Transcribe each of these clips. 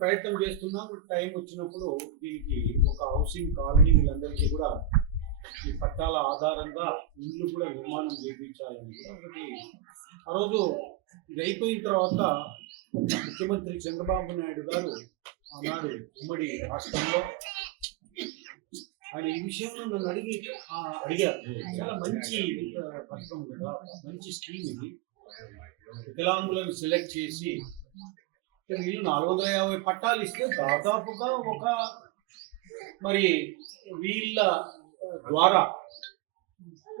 ప్రయత్నం చేస్తున్నాం. టైం వచ్చినప్పుడు దీనికి ఒక హౌసింగ్ కాలనీ వీళ్ళందరికీ కూడా ఈ పట్టాల ఆధారంగా ఇల్లు కూడా నిర్మాణం చేయించాలని కూడా ఒకటి. ఆ రోజు ఇది అయిపోయిన తర్వాత ముఖ్యమంత్రి చంద్రబాబు నాయుడు గారు ఆనాడు ఉమ్మడి రాష్ట్రంలో ఆయన ఈ విషయంలో నన్ను అడిగారు. చాలా మంచి పథకం కదా, మంచి స్కీమ్ ఇది. వికలాంగులను సెలెక్ట్ చేసి వీళ్ళు 450 పట్టాలు ఇస్తే దాదాపుగా ఒక మరి వీళ్ళ ద్వారా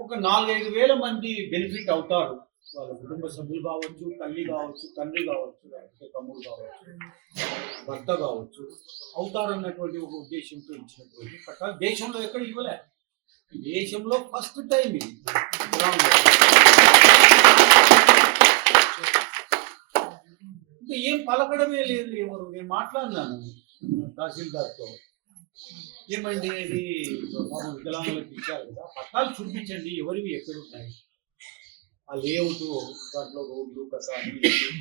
ఒక 4-5 వేల మంది బెనిఫిట్ అవుతారు. వాళ్ళ కుటుంబ సభ్యులు కావచ్చు, తల్లి కావచ్చు, తండ్రి కావచ్చు, తమ్ముడు కావచ్చు, భర్త కావచ్చు, అవుతారన్నటువంటి ఒక ఉద్దేశంతో ఇచ్చినటువంటి పట్టాలు దేశంలో ఎక్కడ ఇవ్వలే. దేశంలో ఫస్ట్ టైం ఇది. ఇంకా ఏం పలకడమే లేదు ఎవరు. నేను మాట్లాడినాను తహసీల్దార్తో, ఏమండి ఇది బాబు వికలాంగులకు ఇచ్చారు కదా, పట్టాలు చూపించండి ఎవరివి ఎక్కడున్నాయి, ఆ లేఅవుట్ దాంట్లో రోడ్లు కథ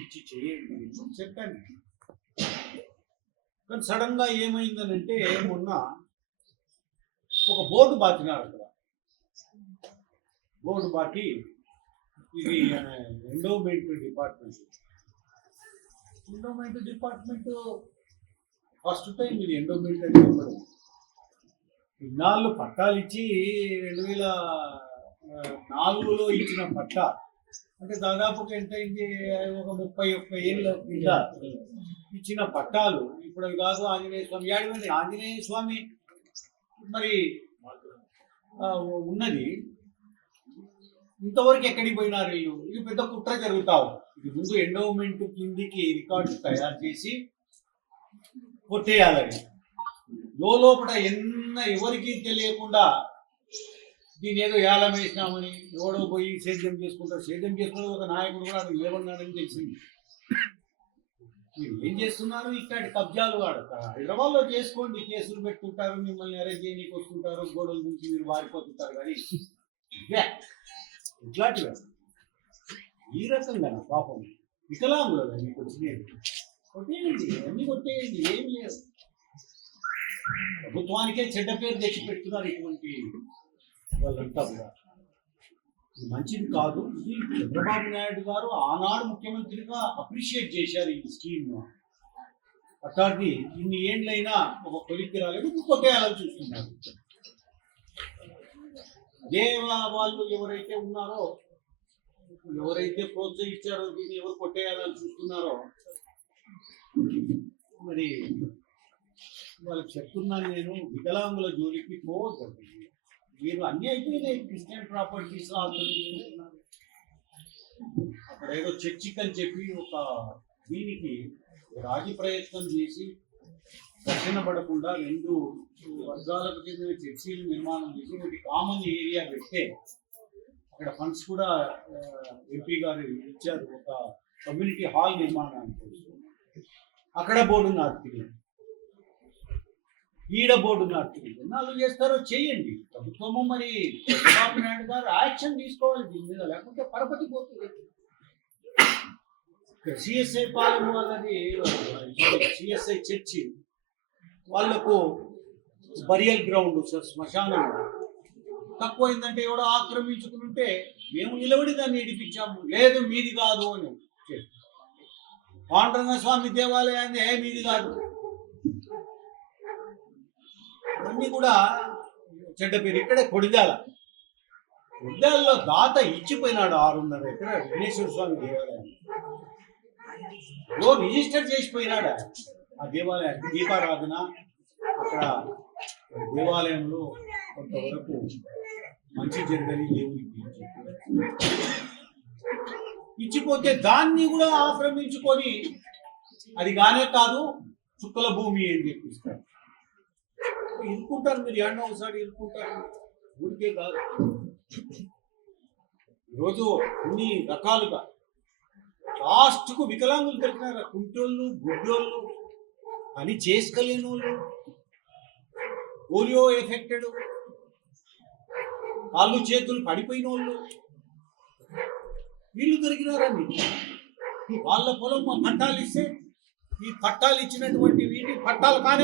ఇచ్చి చేయండి చెప్పండి. కానీ సడన్గా ఏమైందనంటే మొన్న ఒక బోర్డు బాతినారు అక్కడ. బోర్డు బాటి ఇది ఎండోమెంట్ డిపార్ట్మెంట్ ఫస్ట్ టైం ఇది ఎండోమెంట్ అని చెప్పడం. ఇన్నాళ్ళు పట్టాలు ఇచ్చి 2004లో ఇచ్చిన పట్టా అంటే దాదాపుగా ఎంత అయింది, ఒక 31 ఏళ్ళ కింద ఇచ్చిన పట్టాలు ఇప్పుడు కాదు. ఆంజనేయ స్వామి ఏడవండి, ఆంజనేయ స్వామి మరి ఉన్నది ఇంతవరకు ఎక్కడికి పోయినారు వీళ్ళు. ఇది పెద్ద కుట్ర జరుగుతావు. ఇది ముందు ఎండోమెంట్ కిందికి రికార్డు తయారు చేసి కొట్టేయాలని లోపల ఎవరికి తెలియకుండా దీని ఏదో ఏలం వేసినామని ఎవడో పోయి సేద్యం చేసుకుంటారు. సేద్యం చేసుకుని ఒక నాయకుడు కూడా అది ఏమన్నాడని తెలిసింది. మీరు ఏం చేస్తున్నారు, ఇక్కడ కబ్జాలు వాడతారు. హైదరాబాద్లో చేసుకోండి, కేసులు పెట్టుకుంటారు, మిమ్మల్ని అరెస్ట్ చేయడానికి వస్తుంటారు, గోడల నుంచి మీరు వారిపోతుంటారు. కానీ ఇట్లాంటివి ఈ రకంగా పాపం వికలాంగులు మీకు వచ్చినాయి. కొట్టేయండి, అన్నీ కొట్టేయండి, ఏం లేదు. ప్రభుత్వానికే చెడ్డ పేరు తెచ్చి పెడుతున్నారు ఇటువంటి వాళ్ళంతా కూడా. మంచిది కాదు. ఇది చంద్రబాబు నాయుడు గారు ఆనాడు ముఖ్యమంత్రిగా అప్రిషియేట్ చేశారు ఈ స్కీమ్. అట్లాంటి ఇన్ని ఏండ్లైనా ఒక కొలిక్కి రాలేదు, కొట్టేయాలని చూస్తున్నారు. వాళ్ళు ఎవరైతే ఉన్నారో, ఎవరైతే ప్రోత్సహించారో దీన్ని ఎవరు కొట్టేయాలని చూస్తున్నారో మరి వాళ్ళకి చెప్తున్నాను నేను, వికలాంగుల జోలికి పోవద్దు. మీరు అన్నీ అయిపోయినాయి. క్రిస్టియన్ ప్రాపర్టీస్ అక్కడ ఏదో చర్చిక్ అని చెప్పి ఒక దీనికి రాజీ ప్రయత్నం చేసి రక్షణ పడకుండా 2 వర్గాలకు చెందిన చర్చీలు నిర్మాణం చేసి ఒకటి కామన్ ఏరియా పెడితే అక్కడ ఫండ్స్ కూడా ఎంపీ గారు ఇచ్చారు. ఒక కమ్యూనిటీ హాల్ నిర్మాణానికి అక్కడ బోర్డు నాటుతుంది, ఈడ బోర్డు నాటుతుంది. ఎన్నాళ్ళు చేస్తారో చేయండి. ప్రభుత్వము మరి చంద్రబాబు నాయుడు గారు యాక్షన్ తీసుకోవాలి దీని మీద, లేకుంటే పరపతి పోతుంది. సిఎస్ఐ పాలన వాళ్ళది, సిఎస్ఐ చర్చి వాళ్లకు బరియల్ గ్రౌండ్ శ్మశానం తక్కువైందంటే ఎవడో ఆక్రమించుకుని ఉంటే మేము నిలబడి దాన్ని ఇడిపించాము. లేదు మీది కాదు అని. పాండురంగ స్వామి దేవాలయాన్ని మీది కాదు, అన్నీ కూడా చెడ్డ పేరు. ఇక్కడే కొడిదాలలో దాత ఇచ్చిపోయినాడు 6.5 ఎకరాలు విఘ్నేశ్వర స్వామి దేవాలయం. రిజిస్టర్ చేసిపోయినాడు ఆ దేవాలయానికి. దీపారాధన అక్కడ దేవాలయంలో కొంతవరకు మంచి జరగని దేవుడికి ఇచ్చిపోతే దాన్ని కూడా ఆక్రమించుకొని అది కానే కాదు చుక్కల భూమి అని చెప్పిస్తారు. ఇరుక్కుంటారు మీరు, ఏడో ఒకసారి ఇరుక్కుంటారు. ఊరికే కాదు, ఈరోజు అన్ని రకాలుగా లాస్ట్కు వికలాంగులు దొరికినారు. కుంటోళ్ళు, గుడ్డోళ్ళు, అని చేసుకోలేని వాళ్ళు, పోలియో ఎఫెక్టెడ్, కాళ్ళు చేతులు పడిపోయిన వాళ్ళు, వీళ్ళు దొరికినారండి. వాళ్ళ పొలం పట్టాలు ఇస్తే ఈ పట్టాలు ఇచ్చినటువంటి వీటి పట్టాలు కానే